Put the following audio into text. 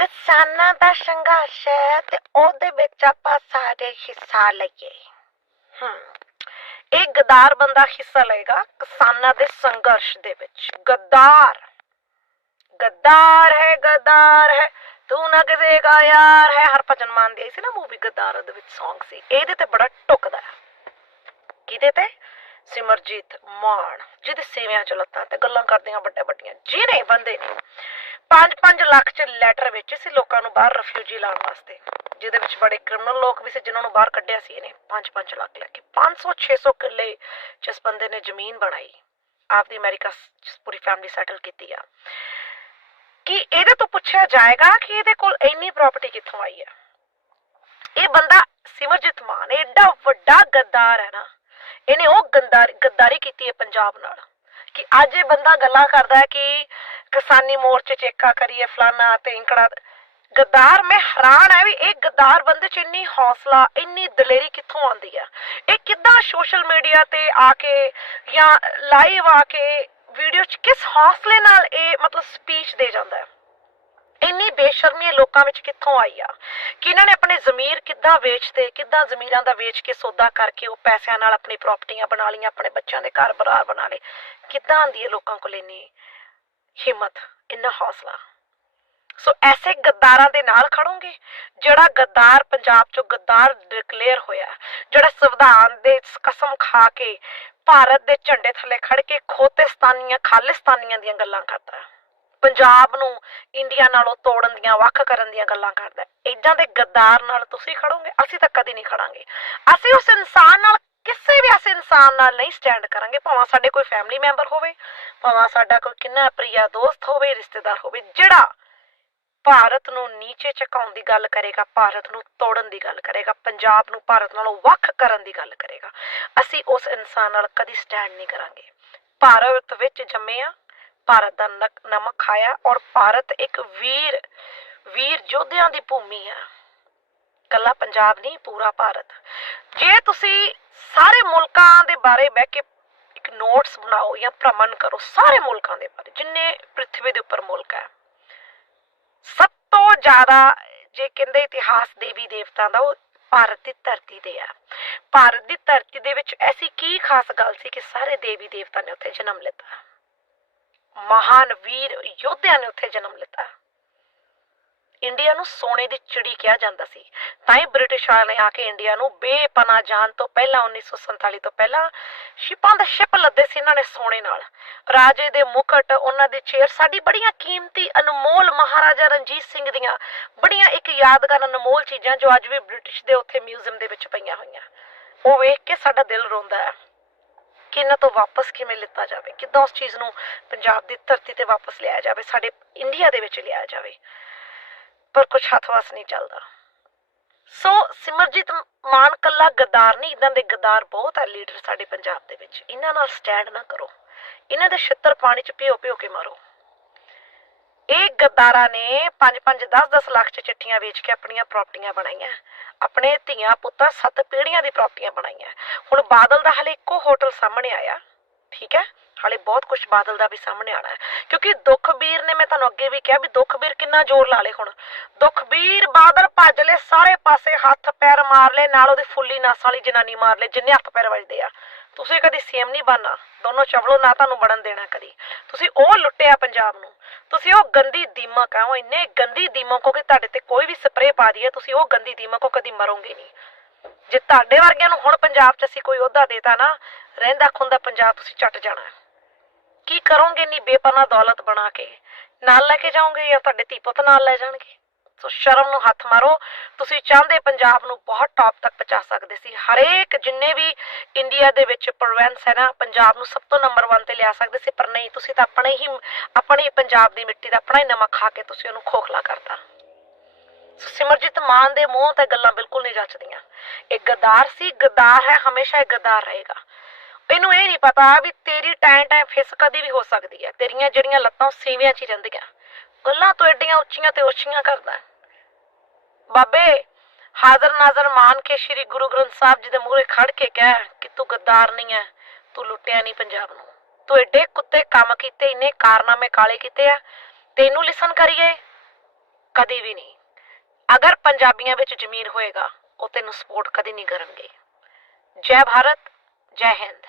ਕਿਸਾਨਾਂ ਦਾ ਸੰਘਰਸ਼ ਹੈ ਤੇ ਉਹਦੇ ਵਿੱਚ ਆਪਾਂ ਸਾਰੇ ਹਿੱਸਾ ਲਈਏ। ਹਮ, ਇਹ ਗਦਾਰ ਬੰਦਾ ਹਿੱਸਾ ਲਏਗਾ ਕਿਸਾਨਾਂ ਦੇ ਸੰਘਰਸ਼ ਦੇ ਵਿੱਚ। ਗਦਾਰ। ਗਦਾਰ ਹੈ ਗਦਾਰ ਹੈ। ਤੂੰ ਨਾ ਕਿਸੇ ਦਾ ਯਾਰ ਹੈ। ਹਰਭਜਨ ਮਾਨ ਦੀ ਆਈ ਸੀ ਨਾ ਮੂਵੀ ਗਦਾਰ ਦੇ ਵਿੱਚ Song ਸੀ। ਇਹਦੇ ਤੇ ਬੜਾ ਟੁਕਦਾ ਹੈ। ਕਿਹਦੇ ਤੇ? ਸਿਮਰਜੀਤ ਮਾਨ, ਜਿਹਦੇ ਸੇਵਿਆਂ ਚ ਲੱਤਾਂ ਤੇ ਗੱਲਾਂ ਕਰਦੀਆਂ ਵੱਡੇ ਵੱਡੀਆਂ ਜਿਹਨੇ ਬੰਦੇ ਨੇ 5-5 ਲੱਖ ਚ ਲੈਟਰ ਵੇਚੇ ਸੀ ਲੋਕਾਂ ਨੂੰ ਬਾਹਰ ਰਿਫਿਊਜੀ ਲਾਉਣ ਵਾਸਤੇ। ਜਿਹਦੇ ਵਿੱਚ ਬੜੇ ਕ੍ਰਿਮੀਨਲ ਲੋਕ ਵੀ ਸੀ ਜਿਨ੍ਹਾਂ ਨੂੰ ਬਾਹਰ ਕੱਢਿਆ ਸੀ ਇਹਨੇ। 5-5 ਲੱਖ ਲੈ ਕੇ 500-600 ਕਿੱਲੇ ਜਿਸ ਬੰਦੇ ਨੇ ਜ਼ਮੀਨ ਬਣਾਈ। ਆਪਦੀ ਅਮਰੀਕਾ ਪੂਰੀ ਫੈਮਿਲੀ ਸੈਟਲ ਕੀਤੀ ਆ। ਕਿ ਇਹਦੇ ਤੋਂ ਪੁੱਛਿਆ ਜਾਏਗਾ ਕਿ ਇਹਦੇ ਕੋਲ ਇੰਨੀ ਪ੍ਰਾਪਰਟੀ ਕਿੱਥੋਂ ਆਈ ਹੈ ਇਹ ਬੰਦਾ ਸਿਮਰਜੀਤ ਮਾਨ ਐਡਾ ਵੱਡਾ ਗੱਦਾਰ ਹੈ ਨਾ। ਇਹਨੇ ਉਹ ਗੰਦਾਰੀ, ਗੱਦਾਰੀ ਕੀਤੀ ਹੈ ਪੰਜਾਬ ਨਾਲ। ਕਿ ਅੱਜ ਇਹ ਬੰਦਾ ਗੱਲਾਂ ਕਰਦਾ ਹੈ ਕਿ ਕਿਸਾਨੀ ਮੋਰਚੇ ਚ ਏਕਾ ਕਰੀਏ, ਫਲਾਨਾ ਤੇ ਇੰਕੜਾ। ਗੱਦਾਰ, ਮੈਂ ਹੈਰਾਨ ਹੈ ਵੀ ਇਹ ਗੱਦਾਰ ਬੰਦੇ ਚ ਇੰਨੀ ਹੌਸਲਾ, ਇੰਨੀ ਦਲੇਰੀ ਕਿੱਥੋਂ ਆਉਂਦੀ ਹੈ ਇਹ ਕਿੱਦਾਂ ਸੋਸ਼ਲ ਮੀਡੀਆ ਤੇ ਆ ਕੇ ਜਾਂ ਲਾਈਵ ਆ ਕੇ ਵੀਡੀਓ ਚ ਕਿਸ ਹੌਸਲੇ ਨਾਲ ਇਹ ਮਤਲਬ ਸਪੀਚ ਦੇ ਜਾਂਦਾ ਹੈ? ਇੰਨੀ ਬੇਸ਼ਰਮੀ ਇਹ ਲੋਕਾਂ ਵਿੱਚ ਕਿੱਥੋਂ ਆਈ ਆ? ਕਿ ਇਹਨਾਂ ਨੇ ਆਪਣੇ ਜ਼ਮੀਰ ਕਿੱਦਾਂ ਵੇਚਦੇ ਕਿੱਦਾਂ ਜ਼ਮੀਰਾਂ ਦਾ ਵੇਚ ਕੇ ਸੌਦਾ ਕਰਕੇ ਉਹ ਪੈਸਿਆਂ ਨਾਲ ਆਪਣੀ ਪ੍ਰਾਪਰਟੀਆਂ ਬਣਾ ਲਈਆਂ, ਆਪਣੇ ਬੱਚਿਆਂ ਦੇ ਘਰ ਬਰਾਰ ਬਣਾ ਲਏ। ਕਿੱਦਾਂ ਆਂਦੀ ਹੈ ਲੋਕਾਂ ਕੋਲ ਇੰਨੀ ਹਿੰਮਤ, ਇੰਨਾ ਹੌਸਲਾ। ਸੋ ਐਸੇ ਗੱਦਾਰਾਂ ਦੇ ਨਾਲ ਖੜੋਗੇ, ਜਿਹੜਾ ਗੱਦਾਰ ਪੰਜਾਬ ਚੋਂ ਗੱਦਾਰ ਡਿਕਲੇਅਰ ਹੋਇਆ, ਜਿਹੜਾ ਸੰਵਿਧਾਨ ਦੇ ਕਸਮ ਖਾ ਕੇ ਭਾਰਤ ਦੇ ਝੰਡੇ ਥੱਲੇ ਖੜ ਕੇ ਖੋਤਿਸਤਾਨੀਆਂ, ਖਾਲਿਸਤਾਨੀਆਂ ਦੀਆਂ ਗੱਲਾਂ ਕਰਦਾ ਪੰਜਾਬ ਨੂੰ ਇੰਡੀਆ ਨਾਲੋਂ ਤੋੜਨ ਦੀਆਂ, ਵੱਖ ਕਰਨ ਦੀਆਂ ਗੱਲਾਂ ਕਰਦਾ ਹੈ। ਦੇ ਗੱਦਾਰ ਨਾਲ ਤੁਸੀਂ ਖੜੋਗੇ, ਅਸੀਂ ਤਾਂ ਕਦੇ ਨਹੀਂ ਖੜਾਂਗੇ। ਅਸੀਂ ਉਸ ਇਨਸਾਨ ਨਾਲ ਕਿਸੇ ਵੀ ਐਸੇ ਇਨਸਾਨ ਨਾਲ ਨਹੀਂ ਸਟੈਂਡ ਕਰਾਂਗੇ, ਭਾਵੇਂ ਸਾਡੇ ਕੋਈ ਫੈਮਿਲੀ ਮੈਂਬਰ ਹੋਵੇ, ਭਾਵੇਂ ਸਾਡਾ ਕੋਈ ਕਿੰਨਾ ਪ੍ਰਿਆ ਦੋਸਤ ਹੋਵੇ, ਰਿਸ਼ਤੇਦਾਰ ਹੋਵੇ, ਜਿਹੜਾ ਭਾਰਤ ਨੂੰ ਨੀਚੇ ਝੁਕਾਉਣ ਦੀ ਗੱਲ ਕਰੇਗਾ, ਭਾਰਤ ਨੂੰ ਤੋੜਨ ਦੀ ਗੱਲ ਕਰੇਗਾ, ਪੰਜਾਬ ਨੂੰ ਭਾਰਤ ਨਾਲੋਂ ਵੱਖ ਕਰਨ ਦੀ ਗੱਲ ਕਰੇਗਾ, ਅਸੀਂ ਉਸ ਇਨਸਾਨ ਨਾਲ ਕਦੀ ਸਟੈਂਡ ਨਹੀਂ ਕਰਾਂਗੇ। ਭਾਰਤ ਵਿੱਚ ਜੰਮੇ ਆ ਭਾਰਤ ਦਾ ਨਕ- ਨਮਕ ਖਾਇਆ ਔਰ ਭਾਰਤ ਇੱਕ ਵੀਰ ਵੀਰ ਯੋਧਿਆਂ ਦੀ ਭੂਮੀ ਆ ਕੱਲਾ ਪੰਜਾਬ ਨਹੀਂ, ਪੂਰਾ ਭਾਰਤ। ਜੇ ਤੁਸੀਂ ਸਾਰੇ ਮੁਲਕਾਂ ਦੇ ਬਾਰੇ ਬਹਿ ਕੇ ਇੱਕ ਨੋਟਸ ਬਣਾਓ ਜਾਂ ਭ੍ਰਮਣ ਕਰੋ, ਸਾਰੇ ਮੁਲਕਾਂ ਦੇ ਬਾਰੇ, ਜਿੰਨੇ ਪ੍ਰithvi ਦੇ ਉੱਪਰ ਮੁਲਕ ਹੈ। ਸਭ ਤੋਂ ਜ਼ਿਆਦਾ ਜੇ ਕਹਿੰਦੇ ਇਤਿਹਾਸ ਦੇਵੀ ਦੇਵਤਾ ਦਾ, ਉਹ ਭਾਰਤ ਦੀ ਧਰਤੀ ਦੇ ਆ ਭਾਰਤ ਦੀ ਧਰਤੀ ਦੇ ਵਿੱਚ ਐਸੀ ਕੀ ਖਾਸ ਗੱਲ ਸੀ ਕਿ ਸਾਰੇ ਦੇਵੀ ਦੇਵਤਾ ਨੇ ਉੱਥੇ ਜਨਮ ਲਿੱਤਾ? ਮਹਾਨ ਵੀਰ ਯੋਧਿਆਂ ਨੇ ਉੱਥੇ ਜਨਮ ਲਿੱਤਾ। ਇੰਡੀਆ ਨੂੰ ਸੋਨੇ ਦੀ ਚਿੜੀ ਕਿਹਾ ਜਾਂਦਾ ਸੀ। ਤਾਂ ਹੀ ਬ੍ਰਿਟਿਸ਼ ਵਾਲਿਆਂ ਆ ਕੇ ਇੰਡੀਆ ਨੂੰ ਬੇਪਨਾਹ ਜਾਣ ਤੋਂ ਪਹਿਲਾਂ 1947 ਤੋਂ ਪਹਿਲਾਂ ਸ਼ਿਪਾਂ ਦੇ ਸ਼ਿਪ ਲੱਦੇ ਸੀ ਇਹਨਾਂ ਨੇ ਸੋਨੇ ਨਾਲ। ਰਾਜੇ ਦੇ ਮੁਕਟ, ਉਹਨਾਂ ਦੇ ਚੇਅਰ, ਸਾਡੀ ਬੜੀਆਂ ਕੀਮਤੀ ਅਨਮੋਲ ਮਹਾਰਾਜਾ ਰਣਜੀਤ ਸਿੰਘ ਦੀਆਂ ਬੜੀਆਂ ਇੱਕ ਯਾਦਗਾਰ ਅਨਮੋਲ ਚੀਜ਼ਾਂ ਜੋ ਅੱਜ ਵੀ ਬ੍ਰਿਟਿਸ਼ ਦੇ ਉੱਥੇ ਮਿਊਜ਼ੀਅਮ ਦੇ ਵਿੱਚ ਪਈਆਂ ਹੋਈਆਂ। ਉਹ ਵੇਖ ਕੇ ਸਾਡਾ ਦਿਲ ਰੋਂਦਾ ਹੈ ਕਿ ਇਹਨਾਂ ਤੋਂ ਵਾਪਸ ਕਿਵੇਂ ਲਿੱਤਾ ਜਾਵੇ, ਕਿਦਾਂ ਉਸ ਚੀਜ਼ ਨੂੰ ਪੰਜਾਬ ਦੀ ਧਰਤੀ ਤੇ ਵਾਪਸ ਲਿਆਇਆ ਜਾਵੇ, ਸਾਡੇ ਇੰਡੀਆ ਦੇ ਵਿੱਚ ਲਿਆਇਆ ਜਾਵੇ। ਪਰ ਕੁਝ ਹੱਥ ਵਸ ਨਹੀਂ ਚੱਲਦਾ। ਸੋ ਸਿਮਰਜੀਤ ਮਾਨ ਕੱਲਾ ਗਦਾਰ ਨਹੀਂ, ਇਦਾਂ ਦੇ ਗਦਾਰ ਬਹੁਤ ਹੈ ਲੀਡਰ ਸਾਡੇ ਪੰਜਾਬ ਦੇ ਵਿੱਚ। ਇਹਨਾਂ ਨਾਲ ਸਟੈਂਡ ਨਾ ਕਰੋ। ਇਹਨਾਂ ਦੇ ਛਿੱਤਰ ਪਾਣੀ ਚ ਭਿਓ ਭਿਓ ਕੇ ਮਾਰੋ। ਇਹ ਗਦਾਰਾਂ ਨੇ 5-5 10-10 ਲੱਖ ਚ ਚਿੱਠੀਆਂ ਵੇਚ ਕੇ ਆਪਣੀਆਂ ਪ੍ਰਾਪਰਟੀਆਂ ਬਣਾਈਆਂ। ਆਪਣੇ ਧੀਆਂ ਪੁੱਤਾਂ ਸੱਤ ਪੀੜ੍ਹੀਆਂ ਦੀ ਪ੍ਰਾਪਰਟੀਆਂ ਬਣਾਈਆਂ। ਹੁਣ ਬਾਦਲ ਦਾ ਹਲੇ ਇੱਕੋ ਹੋਟਲ ਸਾਹਮਣੇ ਆਇਆ। ਠੀਕ ਹੈ? ਹਲੇ ਬਹੁਤ ਕੁਝ ਬਾਦਲ ਦਾ ਵੀ ਸਾਹਮਣੇ ਆਣਾ ਹੈ। ਕਿਉਂਕਿ ਦੁਖਬੀਰ ਨੇ ਮੈਂ ਤੁਹਾਨੂੰ ਅੱਗੇ ਵੀ ਕਿਹਾ ਵੀ ਦੁਖਬੀਰ ਕਿੰਨਾ ਜ਼ੋਰ ਲਾ ਲੇ ਹੁਣ। ਦੁਖਬੀਰ ਬਾਦਲ ਭੱਜ ਲੈ ਸਾਰੇ ਪਾਸੇ ਹੱਥ ਪੈਰ ਮਾਰ ਲੈ ਨਾਲ ਉਹਦੀ ਫੁੱਲੀ ਨਸ ਵਾਲੀ ਜਨਾਨੀ ਮਾਰ ਲੈ ਜਿੰਨੇ ਹੱਥ ਪੈਰ ਵੱਜਦੇ ਆ। ਤੁਸੀਂ ਕਦੀ ਸੀਐਮ ਨਹੀਂ ਬਣਨਾ। ਦੋਨੋਂ ਚਵਲੋ, ਨਾ ਤੁਹਾਨੂੰ ਬਣਨ ਦੇਣਾ ਕਦੀ। ਤੁਸੀਂ ਉਹ ਲੁੱਟਿਆ ਪੰਜਾਬ ਨੂੰ। ਤੁਸੀਂ ਉਹ ਗੰਦੀ ਦੀਮਕ ਆ, ਉਹ ਇੰਨੇ ਗੰਦੀ ਦੀਮਕ ਹੋ ਕਿ ਤੁਹਾਡੇ ਤੇ ਕੋਈ ਵੀ ਸਪਰੇ ਪਾ ਦਈਏ, ਤੁਸੀਂ ਉਹ ਗੰਦੀ ਦੀਮਕ ਹੋ, ਕਦੀ ਮਰੋਗੇ ਨਹੀਂ। ਜੇ ਤੁਹਾਡੇ ਵਰਗਿਆਂ ਨੂੰ ਹੁਣ ਪੰਜਾਬ 'ਚ ਅਸੀਂ ਕੋਈ ਅਹੁਦਾ ਦੇਤਾ ਨਾ, ਰਹਿੰਦਾ ਖੁੰਦਾ ਪੰਜਾਬ ਤੁਸੀਂ ਚੱਟ ਜਾਣਾ। ਕੀ ਕਰੋਗੇ ਨਹੀਂ ਬੇਪਨਾ ਦੌਲਤ ਬਣਾ ਕੇ? ਨਾਲ ਲੈ ਕੇ ਜਾਓਗੇ ਜਾਂ ਤੁਹਾਡੇ ਧੀ ਪੁੱਤ ਨਾਲ ਲੈ ਜਾਣਗੇ? ਸੋ ਸ਼ਰਮ ਨੂੰ ਹੱਥ ਮਾਰੋ, ਤੁਸੀਂ ਚਾਹੁੰਦੇ ਪੰਜਾਬ ਨੂੰ ਬਹੁਤ ਟਾਪ ਤੱਕ ਪਹੁੰਚਾ ਸਕਦੇ ਸੀ। ਹਰੇਕ ਜਿੰਨੇ ਵੀ ਇੰਡੀਆ ਦੇ ਵਿੱਚ ਪ੍ਰੋਵਿੰਸ ਹੈ ਨਾ, ਪੰਜਾਬ ਨੂੰ ਸਭ ਤੋਂ ਨੰਬਰ 1 ਤੇ ਲਿਆ ਸਕਦੇ ਸੀ, ਪਰ ਨਹੀਂ, ਤੁਸੀਂ ਤਾਂ ਆਪਣੇ ਹੀ ਆਪਣੇ ਹੀ ਪੰਜਾਬ ਦੀ ਮਿੱਟੀ ਦਾ ਆਪਣਾ ਹੀ ਨਮਕ ਖਾ ਕੇ ਤੁਸੀਂ ਉਹਨੂੰ ਖੋਖਲਾ ਕਰਤਾ। ਸਿਮਰਜੀਤ ਮਾਨ ਦੇ ਮੂੰਹ ਤੇ ਗੱਲਾਂ ਬਿਲਕੁਲ ਨਹੀਂ ਜੱਚਦੀਆਂ। ਇਹ ਗਦਾਰ ਸੀ, ਗਦਾਰ ਹੈ, ਹਮੇਸ਼ਾ ਇਹ ਗਦਾਰ ਰਹੇਗਾ। ਇਹਨੂੰ ਇਹ ਨਹੀਂ ਪਤਾ ਵੀ ਤੇਰੀ ਟੈਂ ਟੈਂ ਫਿਸ ਕਦੀ ਵੀ ਹੋ ਸਕਦੀ ਹੈ। ਤੇਰੀਆਂ ਜਿਹੜੀਆਂ ਲੱਤਾਂ ਉਹ ਸੀਵਿਆਂ 'ਚ ਹੀ ਰਹਿੰਦੀਆਂ। ਗੱਲਾਂ ਤੋਂ ਐਡੀਆਂ ਉੱਚੀਆਂ ਤੇ ਉੱਚੀਆਂ ਕਰਦਾ ਬਾਬੇ, ਹਾਜ਼ਰ ਨਾਜ਼ਰ ਮਾਨ ਕੇ ਸ੍ਰੀ ਗੁਰੂ ਗ੍ਰੰਥ ਸਾਹਿਬ ਜੀ ਦੇ ਮੂਹਰੇ ਖੜ ਕੇ ਕਹਿ ਕਿ ਤੂੰ ਗੱਦਾਰ ਨਹੀਂ ਹੈ, ਤੂੰ ਲੁੱਟਿਆ ਨਹੀਂ ਪੰਜਾਬ ਨੂੰ। ਤੂੰ ਐਡੇ ਕੁੱਤੇ ਕੰਮ ਕੀਤੇ, ਇੰਨੇ ਕਾਰਨਾਮੇ ਕਾਲੇ ਕੀਤੇ ਆ, ਤੈਨੂੰ ਲਿਸਨ ਕਰੀਏ? ਕਦੀ ਵੀ ਨਹੀਂ। ਅਗਰ ਪੰਜਾਬੀਆਂ ਵਿੱਚ ਜ਼ਮੀਰ ਹੋਏਗਾ, ਉਹ ਤੈਨੂੰ ਸਪੋਰਟ ਕਦੇ ਨਹੀਂ ਕਰਨਗੇ। ਜੈ ਭਾਰਤ, ਜੈ ਹਿੰਦ।